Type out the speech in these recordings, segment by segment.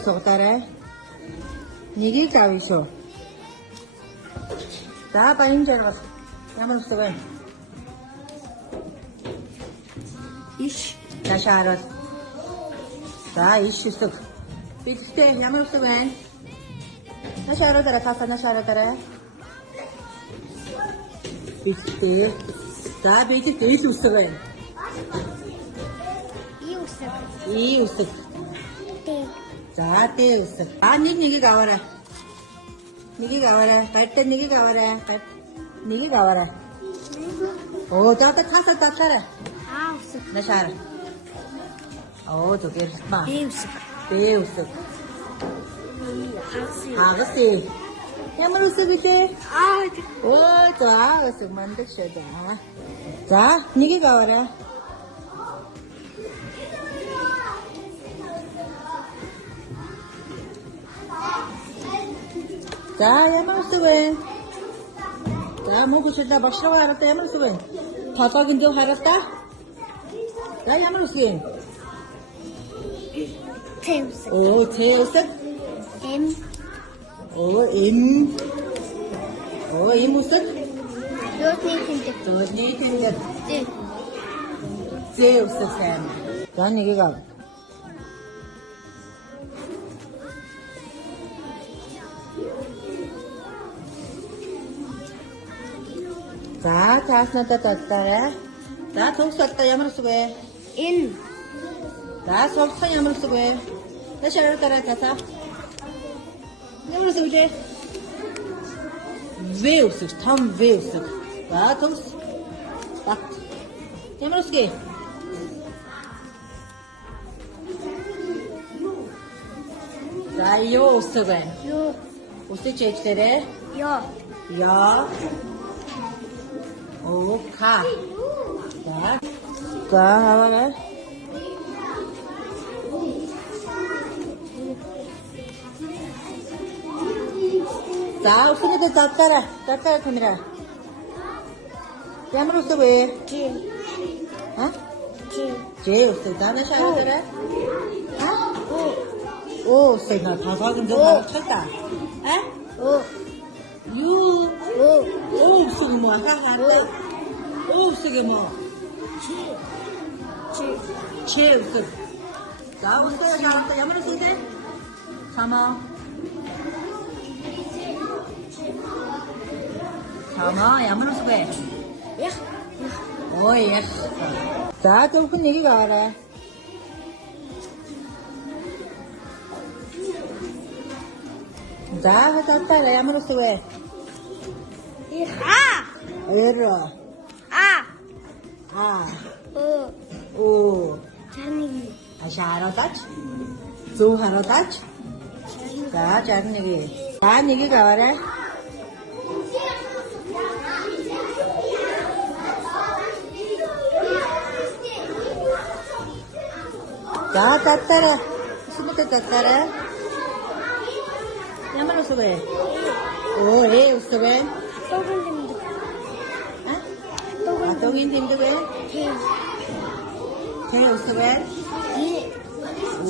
нэгийг сугатаарай. Нэгийг авъя шүү. За баян жаргал. Ямар үсэг вэ? Иш. Ташаарал. За иш үсэг. Бидтэй ямар үсэг вэ? Ташааралаараа тасаа нашааралаараа. Бидтэй. За бидтэй ил үсэг вэ? И үсэг. За дээ үсэг. Нэгийг аваарай. Нэгийг аваарай. Гартаа нэгийг аваарай. Нэгийг аваарай. Оо заата тасаа татаарай. Үсэг. Нашаар. Оо зүгээр ба. Үсэг. Дээ үсэг. Хагас. Ямар үсэг вэ? Оо за үсэг мандаг шээ. За нэгийг аваарай. За ямар үсэг вэ? За мөнгөчлөө багшлаа хараад ямар үсэг вэ? Толгойг нь хараад та. За ямар үсэг вэ? Үсэг. Оо тэ үсэг. Эм. Оо эм. Оо эм үсэг. Дөрний тэндэг. Зэ үсэг сайн. За нэгийг ав. За цааснаа татаарай. За цогцолтой ямар үсэг вэ? Энэ. За цогцол ямар үсэг вэ? Нашаар дараа тасаа. Ямар үсэг вэ? В үсэг, том В үсэг. За цогц. Бат. Ямар үсэг? За ёо үсэг вэ? Ёо. Үсэг чийгээрээ. Ёо. Яа. Оо ка. За аваарай. За үсэндээ татаарай. Татаарай камера. Ямар үсэг вэ? Жи. Ха? Жи. Жи үсэг. Данаа шаарай. Ха? Оо үсэг на толгойг нь харах та. Ха? Оо. Юу? Оо. Оо үсэг юм уу? Хараа. Оо үсэг юм уу? Жи. Чи үсэг. За үсэг шаарай. Ямар үсэг вэ? Самаа. Самаа ямар үсэг вэ? Ях. Оо ях. За зөвхөн нэгийг аваарай. За хатаа ямар үсэг вэ? Эр. Оо. Оо. Таны. Ашааруулаач. Зөв харуулаач. За жарныг. За нэгийг аваарай. За татаарай. Сүмэт татаарай. Ямар үсэг вэ? Оо үсэг вэ? Атогийн тэмдэг вэ? Тэ үсэг вэ?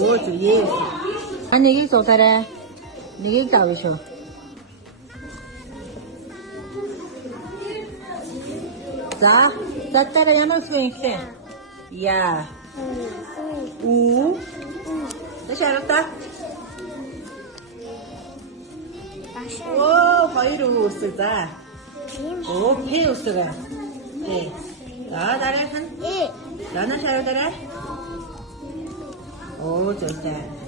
Оо зүе. Нэгийг суулаарай. Нэгийг давъя шүү. За татаарай ямар үсэг вэ ихлэ? Яа. У. Тэшэртэ. Оо, хоёр үсэг за. Оо, П үсэг. П. За дараахан. За нашаа дараа. Оо, зөвхөн.